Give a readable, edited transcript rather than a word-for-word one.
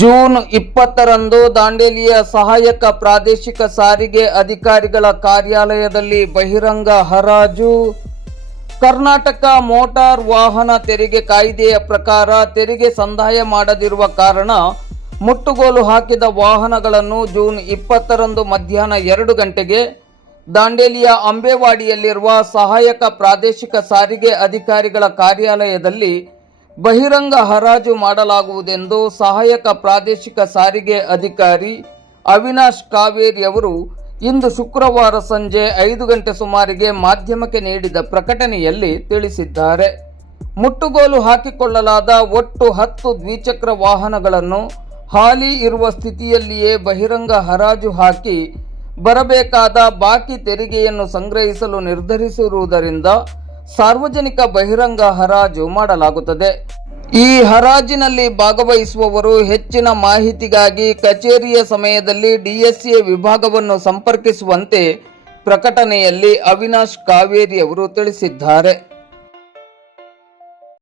June 20ರಂದು ದಾಂಡೇಲಿಯ ಸಹಾಯಕ ಪ್ರಾದೇಶಿಕ ಸಾರಿಗೆ ಅಧಿಕಾರಿಗಳ ಕಾರ್ಯಾಲಯದಲ್ಲಿ ಬಹಿರಂಗ ಹರಾಜು. ಕರ್ನಾಟಕ ಮೋಟಾರ್ ವಾಹನ ತೆರಿಗೆ ಕಾಯ್ದೆಯ ಪ್ರಕಾರ ತೆರಿಗೆ ಸಂದಾಯ ಮಾಡದಿರುವ ಕಾರಣ ಮುಟ್ಟುಗೋಲು ಹಾಕಿದ ವಾಹನಗಳನ್ನು ಜೂನ್ 20ರಂದು ಮಧ್ಯಾಹ್ನ 2 ಗಂಟೆಗೆ ದಾಂಡೇಲಿಯ ಅಂಬೇವಾಡಿಯಲ್ಲಿರುವ ಸಹಾಯಕ ಪ್ರಾದೇಶಿಕ ಸಾರಿಗೆ ಅಧಿಕಾರಿಗಳ ಕಾರ್ಯಾಲಯದಲ್ಲಿ ಬಹಿರಂಗ ಹರಾಜು ಮಾಡಲಾಗುವುದೆಂದು ಸಹಾಯಕ ಪ್ರಾದೇಶಿಕ ಸಾರಿಗೆ ಅಧಿಕಾರಿ ಅವಿನಾಶ್ ಕಾವೇರಿ ಅವರು ಇಂದು ಶುಕ್ರವಾರ ಸಂಜೆ 5 ಗಂಟೆ ಸುಮಾರಿಗೆ ಮಾಧ್ಯಮಕ್ಕೆ ನೀಡಿದ ಪ್ರಕಟಣೆಯಲ್ಲಿ ತಿಳಿಸಿದ್ದಾರೆ. ಮುಟ್ಟುಗೋಲು ಹಾಕಿಕೊಳ್ಳಲಾದ ಒಟ್ಟು 10 ದ್ವಿಚಕ್ರ ವಾಹನಗಳನ್ನು ಹಾಲಿ ಇರುವ ಸ್ಥಿತಿಯಲ್ಲಿಯೇ ಬಹಿರಂಗ ಹರಾಜು ಹಾಕಿ ಬರಬೇಕಾದ ಬಾಕಿ ತೆರಿಗೆಯನ್ನು ಸಂಗ್ರಹಿಸಲು ನಿರ್ಧರಿಸಿರುವುದರಿಂದ ಸಾರ್ವಜನಿಕ ಬಹಿರಂಗ ಹರಾಜು ಮಾಡಲಾಗುತ್ತದೆ. ಈ ಹರಾಜಿನಲ್ಲಿ ಭಾಗವಹಿಸುವವರು ಹೆಚ್ಚಿನ ಮಾಹಿತಿಗಾಗಿ ಕಚೇರಿಯ ಸಮಯದಲ್ಲಿ ಡಿಎಸ್ಎ ವಿಭಾಗವನ್ನು ಸಂಪರ್ಕಿಸುವಂತೆ ಪ್ರಕಟಣೆಯಲ್ಲಿ ಅವಿನಾಶ್ ಕಾವೇರಿ ಅವರು ತಿಳಿಸಿದ್ದಾರೆ.